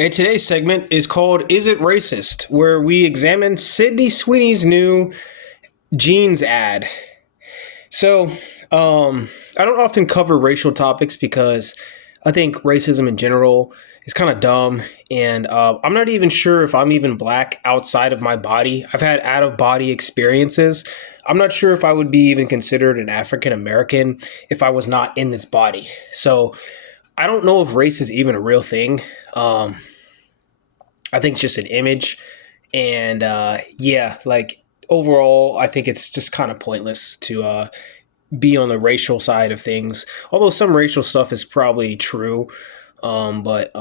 And today's segment is called Is It Racist? Where we examine Sydney Sweeney's new jeans ad. So, I don't often cover racial topics because I think racism in general is kind of dumb. And I'm not even sure if I'm even black outside of my body. I've had out of body experiences. I'm not sure if I would be even considered an African American if I was not in this body. So, I don't know if race is even a real thing. Um, I think it's just an image. And yeah, like overall, I think it's just kind of pointless to be on the racial side of things. Although some racial stuff is probably true. But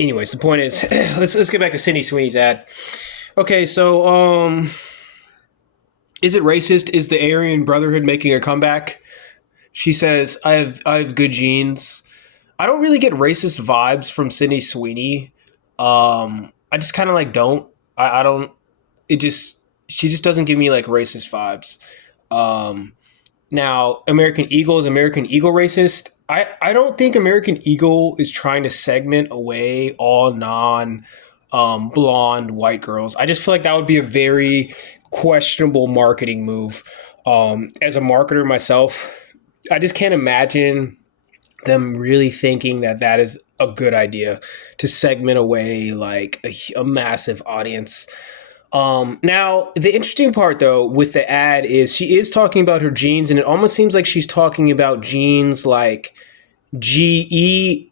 anyways, the point is, let's get back to Sydney Sweeney's ad. Okay, so is it racist? Is the Aryan Brotherhood making a comeback? She says, I have good genes. I don't really get racist vibes from Sydney Sweeney. I just kind of like don't. I don't. It just She just doesn't give me like racist vibes. Um, Now, American Eagle is American Eagle racist. I don't think American Eagle is trying to segment away all non blonde white girls. I just feel like that would be a very questionable marketing move. As a marketer myself, I just can't imagine them really thinking that that is a good idea to segment away like a massive audience. Now, the interesting part though with the ad is she is talking about her genes, and it almost seems like she's talking about genes like GENES.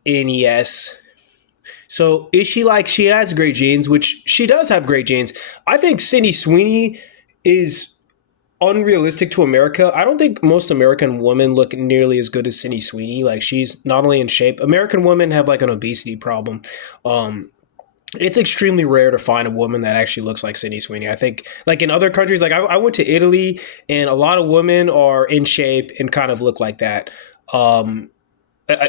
So is she like she has great genes, which she does have great genes? I think Sydney Sweeney is unrealistic to America. I don't think most American women look nearly as good as Sydney Sweeney. Like she's not only in shape, American women have like an obesity problem. Um, it's extremely rare to find a woman that actually looks like Sydney Sweeney. I think, like in other countries, like I went to Italy, and a lot of women are in shape and kind of look like that. Um,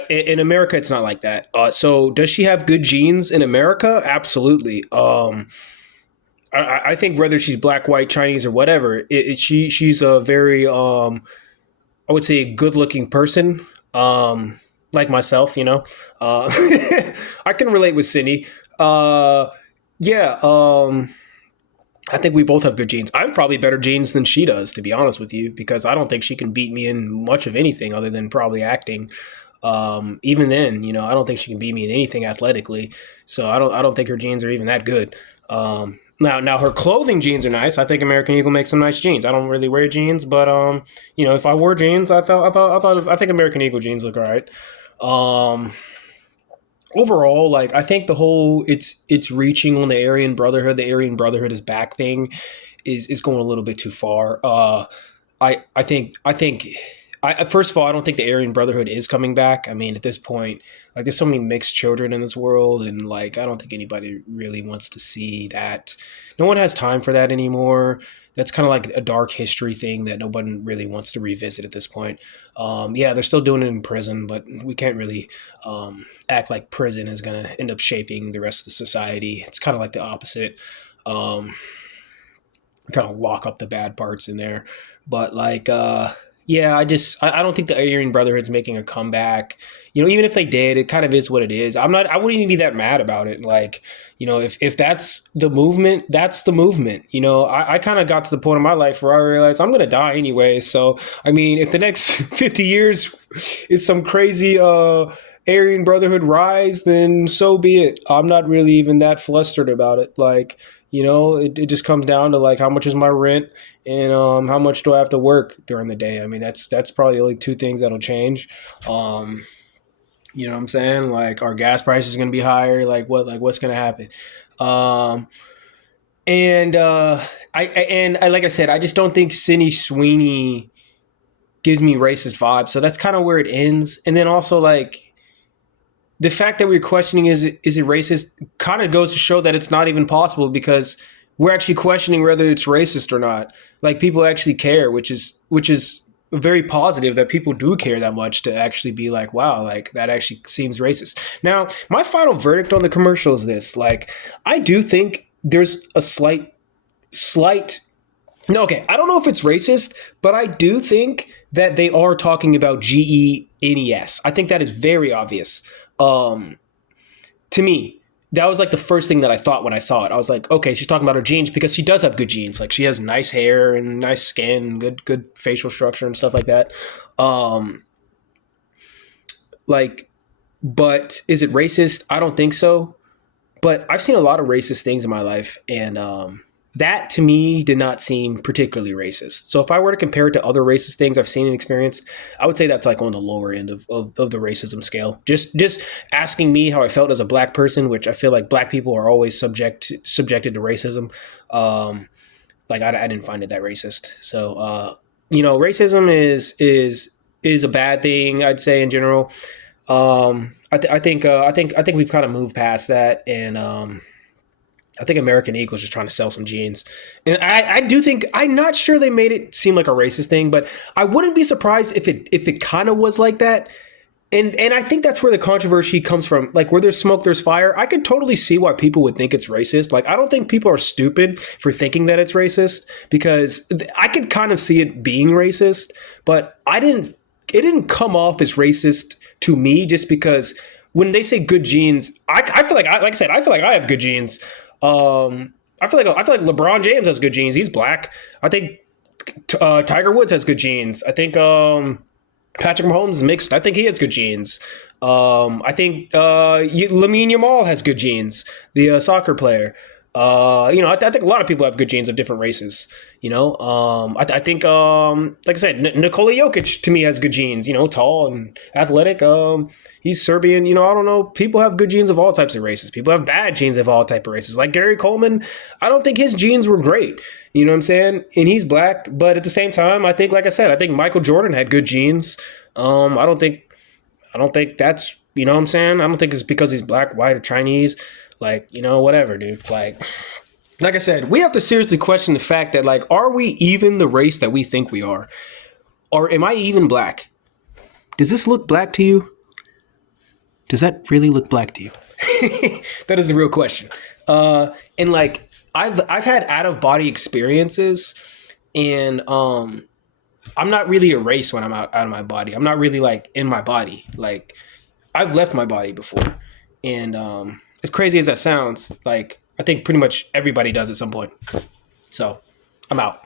in America, it's not like that. So, does she have good genes in America? Absolutely. I think whether she's black, white, Chinese, or whatever, she's a very I would say a good looking person. Like myself, you know. Uh, I can relate with Sydney. Uh, yeah. I think we both have good genes. I have probably better genes than she does, to be honest with you, because I don't think she can beat me in much of anything other than probably acting. Even then, you know, I don't think she can beat me in anything athletically. So I don't think her genes are even that good. Now her clothing jeans are nice. I think American Eagle makes some nice jeans. I don't really wear jeans, but you know, if I wore jeans, I think American Eagle jeans look all right. Um, Overall, like I think the whole it's reaching on the Aryan Brotherhood. The Aryan Brotherhood is back thing is going a little bit too far. I first of all, I don't think the Aryan Brotherhood is coming back. I mean, at this point, like there's so many mixed children in this world, and like I don't think anybody really wants to see that. No one has time for that anymore. That's kind of like a dark history thing that nobody really wants to revisit at this point. Yeah, they're still doing it in prison, but we can't really act like prison is going to end up shaping the rest of the society. It's kind of like the opposite. Um, Kind of lock up the bad parts in there. But like, yeah, I don't think the Aryan Brotherhood's making a comeback. You know, even if they did, it kind of is what it is. I wouldn't even be that mad about it. Like, you know, if that's the movement, that's the movement. You know, I kind of got to the point in my life where I realized I'm gonna die anyway. So I mean, if the next 50 years is some crazy Aryan Brotherhood rise, then so be it. I'm not really even that flustered about it. Like, you know, it just comes down to like how much is my rent and how much do I have to work during the day. I mean, that's probably like two things that'll change. Um, you know what I'm saying? Like, our gas price is going to be higher. What's going to happen? Um, and like I said, I just don't think Sydney Sweeney gives me racist vibes. So that's kind of where it ends. And then also like the fact that we're questioning is it racist kind of goes to show that it's not even possible because we're actually questioning whether it's racist or not. Like people actually care, which is very positive that people do care that much to actually be like, wow, like that actually seems racist. Now, my final verdict on the commercial is this: like, I do think there's a slight. No, okay, I don't know if it's racist, but I do think that they are talking about GENES. I think that is very obvious. Um, to me. that was like the first thing that I thought when I saw it. I was like, okay, she's talking about her genes because she does have good genes. Like she has nice hair and nice skin, good facial structure and stuff like that. Um, like, but is it racist? I don't think so. But I've seen a lot of racist things in my life, and that to me did not seem particularly racist. So if I were to compare it to other racist things I've seen and experienced, I would say that's like on the lower end of the racism scale. Just asking me how I felt as a black person, which I feel like black people are always subjected to racism. Um, like I didn't find it that racist. So racism is a bad thing, I'd say in general. I think we've kind of moved past that, and I think American Eagle's just trying to sell some jeans. And I do think I'm not sure they made it seem like a racist thing, but I wouldn't be surprised if it kind of was like that. And I think that's where the controversy comes from. Like where there's smoke, there's fire. I could totally see why people would think it's racist. Like I don't think people are stupid for thinking that it's racist because I could kind of see it being racist, but it didn't come off as racist to me just because when they say good genes, I feel like I said, I feel like I have good genes. I feel like LeBron James has good genes. He's black. I think Tiger Woods has good genes. I think Patrick Mahomes is mixed. I think he has good genes. I think Lamine Yamal has good genes. The soccer player. I think a lot of people have good genes of different races. I think, like I said, Nikola Jokic to me has good genes. Tall and athletic. He's Serbian. I don't know. People have good genes of all types of races. People have bad genes of all types of races. Like Gary Coleman, I don't think his genes were great. You know what I'm saying? And he's black, but at the same time, I think, like I said, I think Michael Jordan had good genes. I don't think that's, you know what I'm saying? I don't think it's because he's black, white, or Chinese. Like, whatever, dude. Like I said, we have to seriously question the fact that, like, are we even the race that we think we are? Or am I even black? Does this look black to you? Does that really look black to you? That is the real question. And like, I've had out of body experiences, and I'm not really a race when I'm out of my body. I'm not really like in my body. Like, I've left my body before, and as crazy as that sounds, like I think pretty much everybody does at some point. So I'm out.